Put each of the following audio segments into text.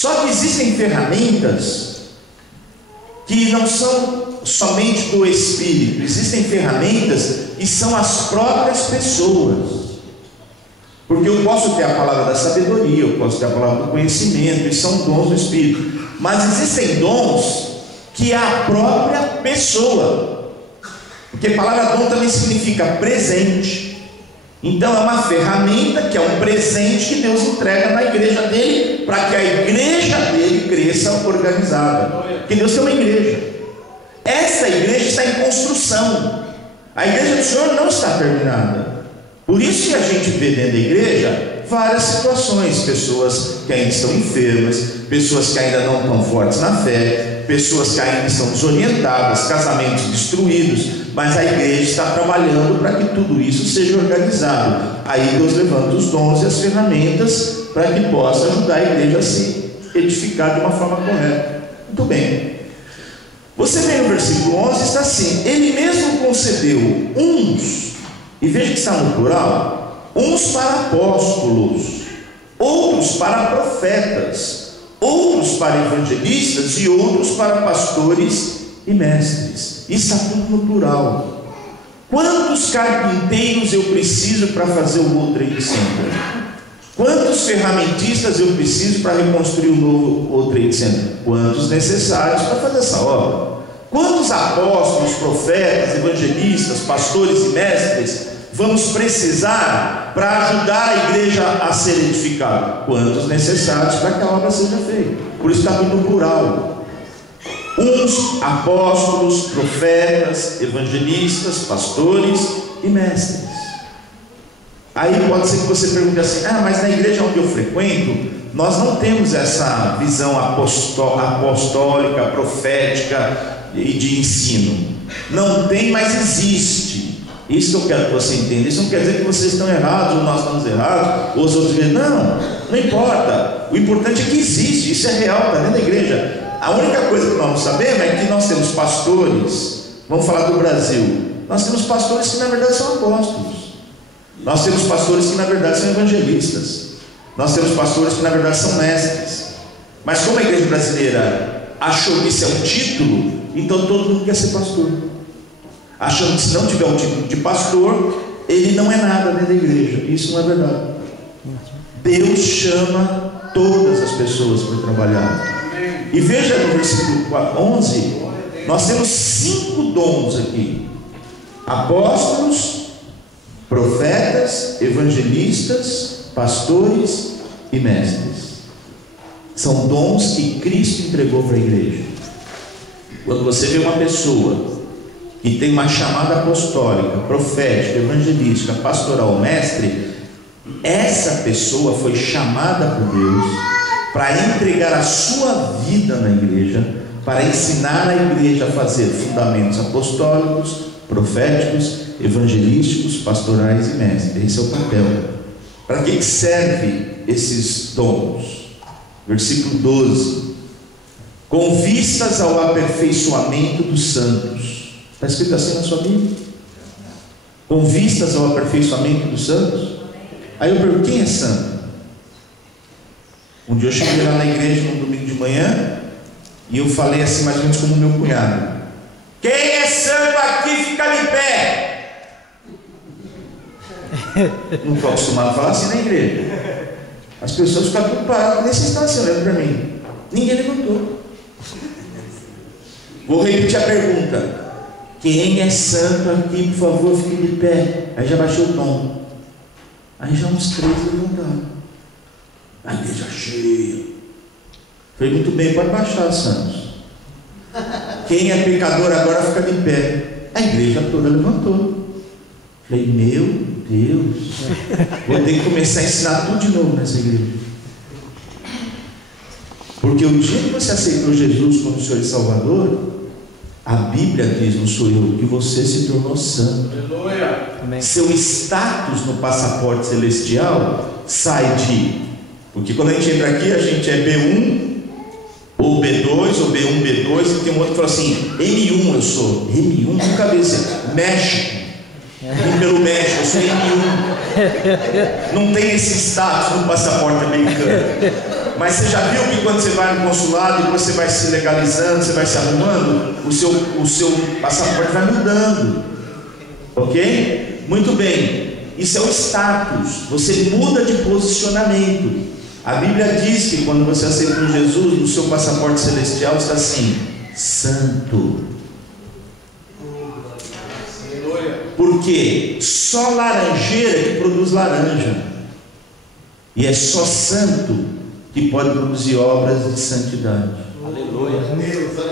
Só que existem ferramentas que não são somente do Espírito, existem ferramentas que são as próprias pessoas. Porque eu posso ter a palavra da sabedoria, eu posso ter a palavra do conhecimento, e são dons do Espírito. Mas existem dons que é a própria pessoa. Porque a palavra dom também significa presente. Então é uma ferramenta que é um presente que Deus entrega na igreja dele, para que a igreja dele cresça organizada. Porque Deus tem uma igreja. Essa igreja está em construção. A igreja do Senhor não está terminada. Por isso que a gente vê dentro da igreja várias situações, pessoas que ainda estão enfermas, pessoas que ainda não estão fortes na fé, pessoas que ainda estão desorientadas, casamentos destruídos, mas a igreja está trabalhando para que tudo isso seja organizado. Aí Deus levanta os dons e as ferramentas para que possa ajudar a igreja a se edificar de uma forma correta. Muito bem. Você vê no versículo 11, está assim: ele mesmo concedeu uns, e veja que está no plural, uns para apóstolos, outros para profetas, outros para evangelistas e outros para pastores e mestres. Isso está tudo no plural. Quantos carpinteiros eu preciso para fazer o World Trade Center? Quantos ferramentistas eu preciso para reconstruir o novo World Trade Center? Quantos necessários para fazer essa obra? Quantos apóstolos, profetas, evangelistas, pastores e mestres vamos precisar para ajudar a igreja a ser edificada? Quantos necessários para que a obra seja feita? Por isso está tudo no plural. Uns apóstolos, profetas, evangelistas, pastores e mestres. Aí pode ser que você pergunte assim: mas na igreja onde eu frequento, nós não temos essa visão apostólica, profética e de ensino. Não tem, mas existe. Isso que eu quero que você entenda. Isso não quer dizer que vocês estão errados ou nós estamos errados, ou os outros dizem, não importa. O importante é que existe, isso é real, está dentro da igreja. A única coisa que nós não sabemos é que nós temos pastores. Vamos falar do Brasil. Nós temos pastores que na verdade são apóstolos. Nós temos pastores que na verdade são evangelistas. Nós temos pastores que na verdade são mestres. Mas como a igreja brasileira achou que isso é um título, então todo mundo quer ser pastor, achando que se não tiver um título de pastor, ele não é nada dentro da igreja. Isso não é verdade. Deus chama todas as pessoas para trabalhar. E veja no versículo 11, nós temos 5 dons aqui: apóstolos, profetas, evangelistas, pastores e mestres. São dons que Cristo entregou para a igreja. Quando você vê uma pessoa que tem uma chamada apostólica, profética, evangelística, pastoral, mestre, essa pessoa foi chamada por Deus para entregar a sua vida na igreja, para ensinar a igreja a fazer fundamentos apostólicos, proféticos, evangelísticos, pastorais e mestres. Esse é o papel. Para que serve esses dons? Versículo 12: com vistas ao aperfeiçoamento dos santos. Está escrito assim na sua Bíblia? Com vistas ao aperfeiçoamento dos santos. Aí eu pergunto: quem é santo? Um dia eu cheguei lá na igreja num domingo de manhã e eu falei assim, mais ou menos como meu cunhado: quem é santo aqui fica de pé. Não estou acostumado a falar assim na igreja. As pessoas ficam tudo paradas nessa instância, olhando para mim. Ninguém levantou. Vou repetir a pergunta: quem é santo aqui, por favor, fique de pé. Aí já baixou o tom. Aí já uns 3 levantaram. A igreja cheia. Falei: muito bem, pode baixar, santos. Quem é pecador agora fica de pé. A igreja toda levantou. Falei: meu Deus, vou ter que começar a ensinar tudo de novo nessa igreja. Porque o dia que você aceitou Jesus como Senhor e Salvador, a Bíblia diz, não sou eu, que você se tornou santo. Aleluia. Seu status no passaporte celestial sai de... Porque quando a gente entra aqui, a gente é B1 ou B2 ou B1, B2, e tem um outro que fala assim, M1 eu sou. M1, nunca vi assim, México. Vim pelo México, eu sou M1. Não tem esse status no passaporte americano. Mas você já viu que quando você vai no consulado e você vai se legalizando, você vai se arrumando, o seu passaporte vai mudando, ok? Muito bem, isso é o status, você muda de posicionamento. A Bíblia diz que quando você aceitou Jesus, no seu passaporte celestial está assim: santo. Porque só laranjeira que produz laranja, e é só santo que pode produzir obras de santidade. Aleluia.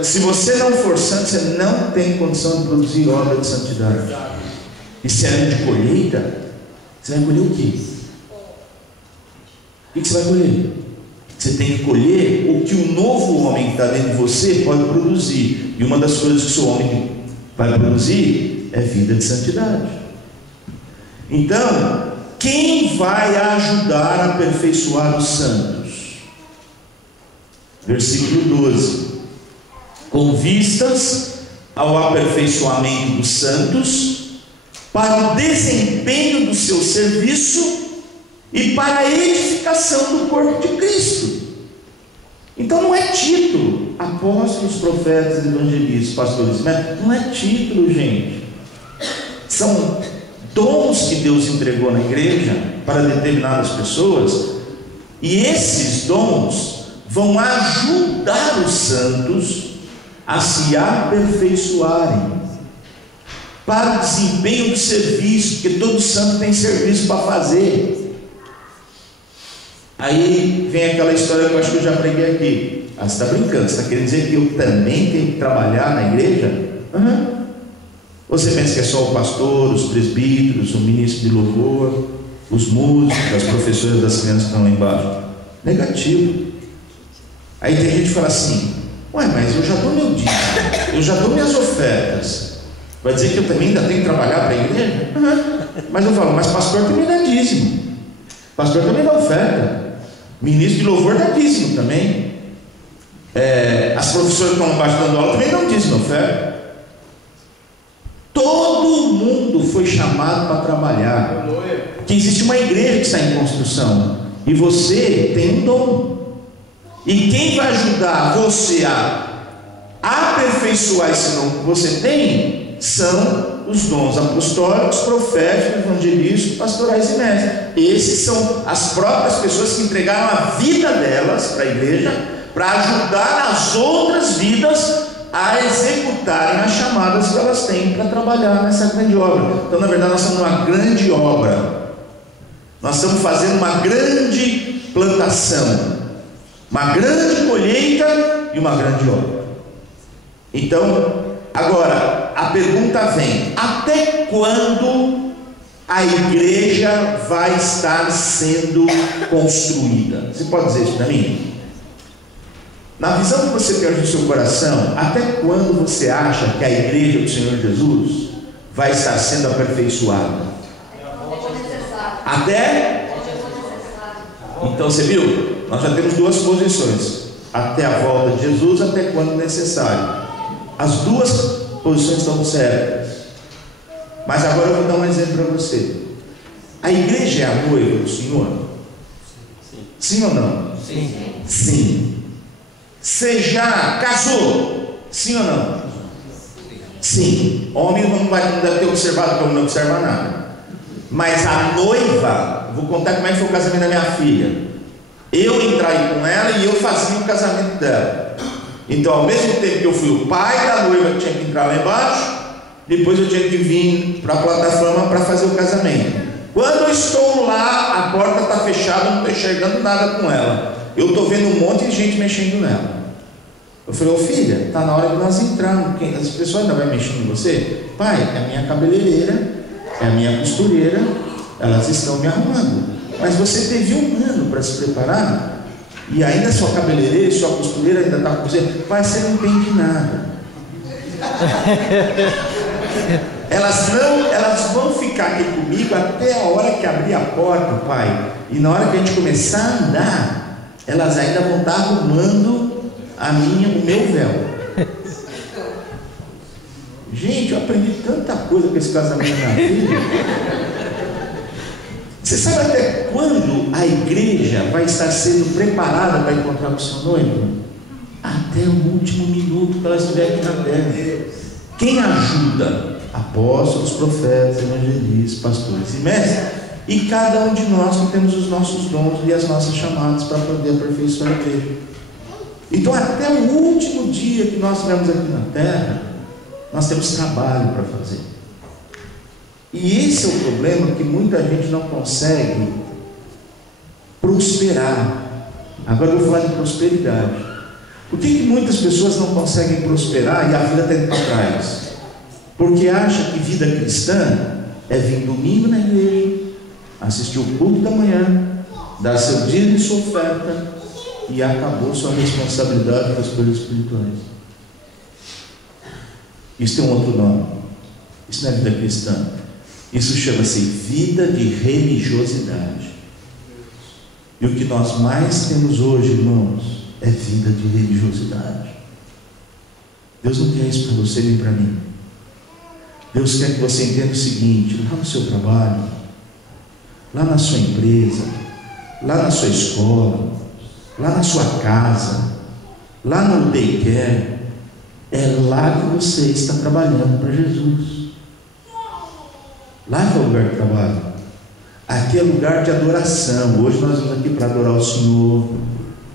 Se você não for santo, você não tem condição de produzir obra de santidade. E se é ano de colheita, você vai colher o quê? O que você vai colher? Você tem que colher o que o novo homem que está dentro de você pode produzir. E uma das coisas que o seu homem vai produzir é vida de santidade. Então, quem vai ajudar a aperfeiçoar os santos? Versículo 12: com vistas ao aperfeiçoamento dos santos, para o desempenho do seu serviço e para a edificação do corpo de Cristo. Então não é título, apóstolos, profetas, evangelistas, pastores, não é título, gente. São dons que Deus entregou na igreja para determinadas pessoas, e esses dons vão ajudar os santos a se aperfeiçoarem para o desempenho do serviço, porque todo santo tem serviço para fazer. Aí vem aquela história que eu acho que eu já preguei aqui. Ah, você está brincando? Você está querendo dizer que eu também tenho que trabalhar na igreja? Você pensa que é só o pastor, os presbíteros, o ministro de louvor, os músicos, as professoras das crianças que estão lá embaixo? Negativo. Aí tem gente que fala assim: ué, mas eu já dou meu dízimo, eu já dou minhas ofertas, vai dizer que eu também ainda tenho que trabalhar para a igreja? Mas eu falo: mas pastor também dá dízimo, pastor também dá oferta, ministro de louvor dá dízimo também, as professoras que estão lá embaixo dando aula também dão dízimo, oferta. Todo mundo foi chamado para trabalhar. Que existe uma igreja que está em construção e você tem um dom, e quem vai ajudar você a aperfeiçoar esse dom que você tem são os dons apostólicos, proféticos, evangelísticos, pastorais e mestres. Esses são as próprias pessoas que entregaram a vida delas para a igreja, para ajudar as outras vidas a executarem as chamadas que elas têm para trabalhar nessa grande obra. Então, na verdade, nós estamos numa grande obra, nós estamos fazendo uma grande plantação, uma grande colheita e uma grande obra. Então, agora a pergunta vem: até quando a igreja vai estar sendo construída? Você pode dizer isso para mim? Na visão que você tem hoje no seu coração, até quando você acha que a igreja do Senhor Jesus vai estar sendo aperfeiçoada? Até? Então você viu? Nós já temos duas posições: até a volta de Jesus, até quando necessário. As duas posições estão certas. Mas agora eu vou dar um exemplo para você. A igreja é a noiva do Senhor? Sim ou não? Sim. Sim. Você já casou? Sim ou não? Sim. Homem não deve ter observado, porque homem não observa nada. Mas a noiva, vou contar como é que foi o casamento da minha filha. Eu entrei com ela e eu fazia o casamento dela. Então, ao mesmo tempo que eu fui o pai da noiva que tinha que entrar lá embaixo, depois eu tinha que vir para a plataforma para fazer o casamento. Quando eu estou lá, a porta está fechada, eu não estou enxergando nada com ela. Eu estou vendo um monte de gente mexendo nela. Eu falei: ô filha, está na hora de nós entrarmos. As pessoas ainda vão mexendo em você? Pai, é a minha cabeleireira, é a minha costureira, elas estão me arrumando. Mas você teve um ano para se preparar, e ainda sua cabeleireira e sua costureira ainda está com você. Pai, você não entende nada. Elas vão ficar aqui comigo até a hora que abrir a porta, pai. E na hora que a gente começar a andar, elas ainda vão estar arrumando o meu véu. Gente, eu aprendi tanta coisa com esse casamento da minha vida. Você sabe até quando a igreja vai estar sendo preparada para encontrar o seu noivo? Até o último minuto que ela estiver aqui na terra. Quem ajuda? Apóstolos, profetas, evangelistas, pastores e mestres. E cada um de nós que temos os nossos dons e as nossas chamadas para poder aperfeiçoar a igreja. Então, até o último dia que nós estivermos aqui na terra, nós temos trabalho para fazer. E esse é o problema, que muita gente não consegue prosperar. Agora eu vou falar de prosperidade. Por que muitas pessoas não conseguem prosperar e a vida está indo para trás? Porque acha que vida cristã é vir domingo na igreja, assistir o culto da manhã, dar seu dízimo e sua oferta, e acabou sua responsabilidade com as coisas espirituais. Isso tem um outro nome. Isso não é vida cristã. Isso chama-se vida de religiosidade. E o que nós mais temos hoje, irmãos, é vida de religiosidade. Deus não quer isso para você nem para mim. Deus quer que você entenda o seguinte: lá no seu trabalho, lá na sua empresa, lá na sua escola, lá na sua casa, lá no daycare, é lá que você está trabalhando para Jesus. Lá é o lugar de trabalho. Aqui é lugar de adoração. Hoje nós vamos aqui para adorar o Senhor,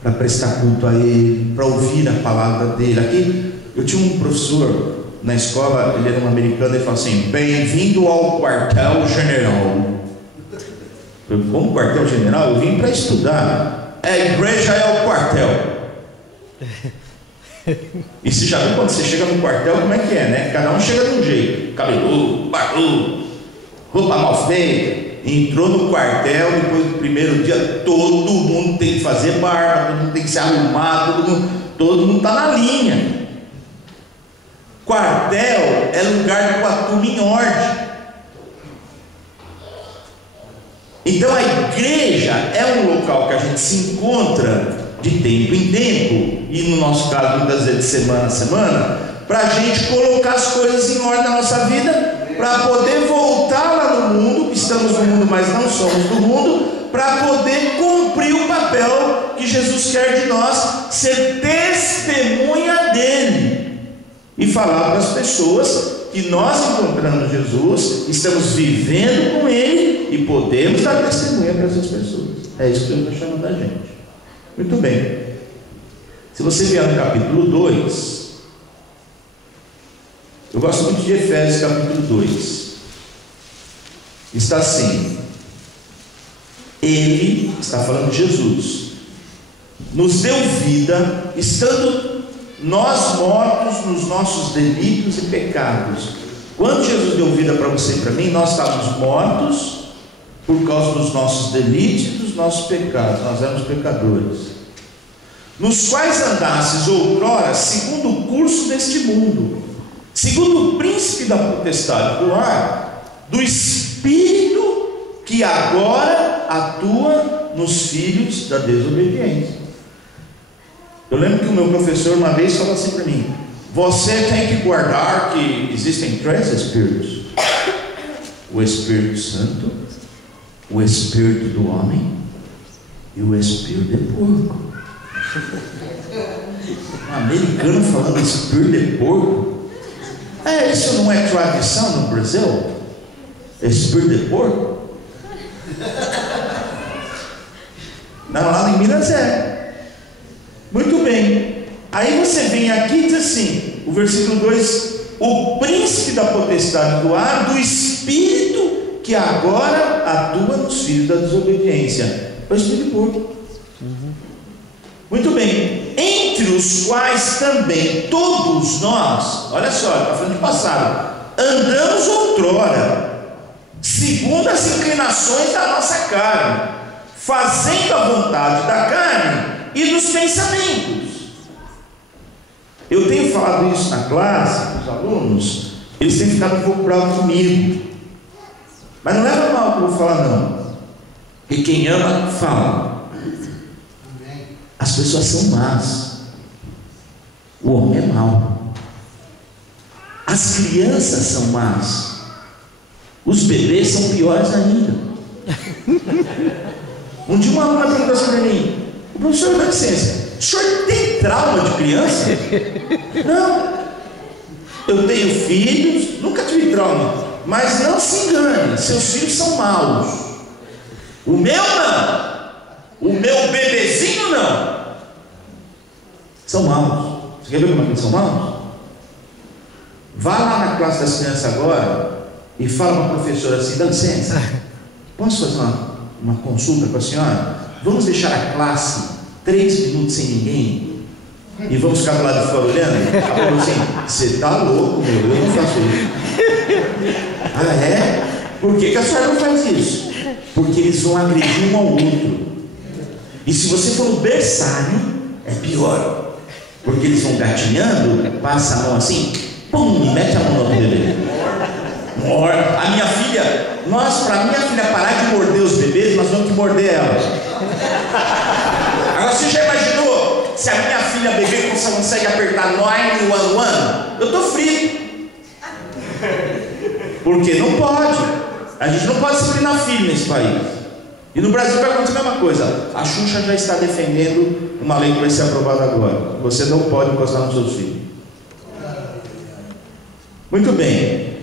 para prestar culto a Ele, para ouvir a palavra dele. Aqui eu tinha um professor na escola, ele era um americano, ele falou assim: bem-vindo ao quartel-general. Eu, como quartel-general? Eu vim para estudar. A igreja é o quartel. E você já viu quando você chega no quartel, como é que é, né? Cada um chega de um jeito, cabeludo, barbudo, roupa mal feita. Entrou no quartel, depois do primeiro dia, todo mundo tem que fazer barba, todo mundo tem que se arrumar, todo mundo está na linha. Quartel é lugar de uma turma em ordem. Então a igreja é um local que a gente se encontra de tempo em tempo, e no nosso caso muitas vezes de semana a semana, para a gente colocar as coisas em ordem na nossa vida, para poder voltar lá no mundo, que estamos no mundo, mas não somos do mundo, para poder cumprir o papel que Jesus quer de nós, ser testemunha dele, e falar para as pessoas que nós encontramos Jesus, estamos vivendo com ele, e podemos dar testemunha para essas pessoas. É isso que Deus está chamando da gente. Muito bem. Se você vier no capítulo 2, eu gosto muito de Efésios capítulo 2. Está assim: Ele, está falando de Jesus, nos deu vida, estando nós mortos nos nossos delitos e pecados. Quando Jesus deu vida para você e para mim, nós estávamos mortos por causa dos nossos delitos e dos nossos pecados. Nós éramos pecadores, nos quais andastes outrora segundo o curso deste mundo, segundo o príncipe da potestade do ar, do espírito que agora atua nos filhos da desobediência. Eu lembro que o meu professor uma vez falou assim para mim: você tem que guardar que existem 3 espíritos: o Espírito Santo, o espírito do homem e o espírito de porco. Um americano falando espírito de porco? Isso não é tradição no Brasil? Espírito de porco? Não, lá em Minas é. Muito bem. Aí você vem aqui e diz assim, o versículo 2: o príncipe da potestade do ar, do espírito que agora atua nos filhos da desobediência. O espírito de porco. Muito bem. Entre os quais também todos nós, olha só, está falando de passado, andamos outrora, segundo as inclinações da nossa carne, fazendo a vontade da carne e dos pensamentos. Eu tenho falado isso na classe com os alunos, eles têm ficado um pouco bravos comigo, mas não leva mal o que eu vou falar, não. E quem ama, fala. As pessoas são más, o homem é mau, as crianças são más, os bebês são piores ainda. Um dia uma aluna perguntou assim para mim: o professor, dá licença, o senhor tem trauma de criança? Não, eu tenho filhos, nunca tive trauma. Mas não se engane, seus filhos são maus. O meu não. O meu bebezinho não. São maus. Você quer ver como é que eles são maus? Vá lá na classe das crianças agora e fala para a professora assim: dá licença, posso fazer uma consulta com a senhora? Vamos deixar a classe 3 minutos sem ninguém e vamos ficar do lado de fora olhando? Ela falou assim: você está louco, meu, eu não faço isso. Ah, é? Por que a senhora não faz isso? Porque eles vão agredir um ao outro. E se você for no berçário, é pior. Porque eles vão gatinhando, passa a mão assim, pum, e mete a mão no bebê. A minha filha, para minha filha parar de morder os bebês, nós vamos que morder ela. Agora você já imaginou se a minha filha bebê consegue apertar 911? Eu tô frito. Porque não pode. A gente não pode disciplinar filho nesse país. E no Brasil vai acontecer a mesma coisa. A Xuxa já está defendendo uma lei que vai ser aprovada agora. Você não pode encostar nos seus filhos. Muito bem.